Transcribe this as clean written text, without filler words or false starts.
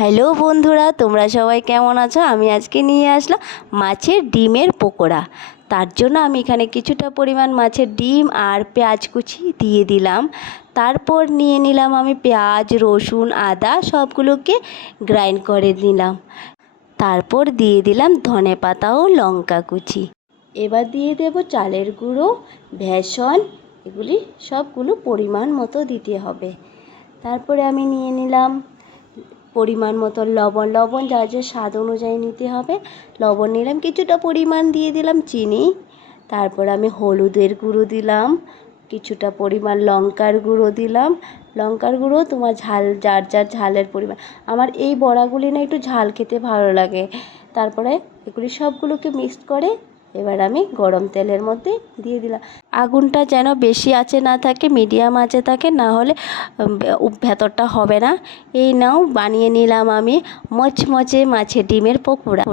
Hello বন্ধুরা, তোমরা সবাই কেমন আছো? আমি আজকে নিয়ে আসলাম মাছের ডিমের পকোড়া। তার জন্য আমি এখানে কিছুটা পরিমাণ মাছের ডিম আর পেঁয়াজ কুচি দিয়ে দিলাম। তারপর নিয়ে নিলাম আমি পেঁয়াজ, রসুন, আদা সবগুলোকে গ্রাইন্ড করে নিলাম। তারপর দিয়ে দিলাম ধনেপাতা ও লঙ্কা কুচি। এবার দিয়ে দেব চালের গুঁড়ো, বেসন, এগুলি সবগুলো পরিমাণ মতো দিতে হবে। তারপরে আমি নিয়ে নিলাম পরিমাণ মতো লবণ যা যা স্বাদ অনুযায়ী নিতে হবে। লবণ নিলাম, কিছুটা পরিমাণ দিয়ে দিলাম চিনি। তারপর আমি হলুদের গুঁড়ো দিলাম, কিছুটা পরিমাণ লঙ্কার গুঁড়ো দিলাম। লঙ্কার গুঁড়ো তোমার ঝাল, যার যার ঝালের পরিমাণ। আমার এই বড়াগুলি না একটু ঝাল খেতে ভালো লাগে। তারপরে এগুলি সবগুলোকে মিক্স করে এবার আমি গরম তেলের মধ্যে দিয়ে দিলাম। আগুনটা যেন বেশি আঁচে না থাকে, মিডিয়াম আঁচে থাকে, না হলে ভেতরটা হবে না। এই নাও বানিয়ে নিলাম আমি মচমচে মাছের ডিমের পকোড়া।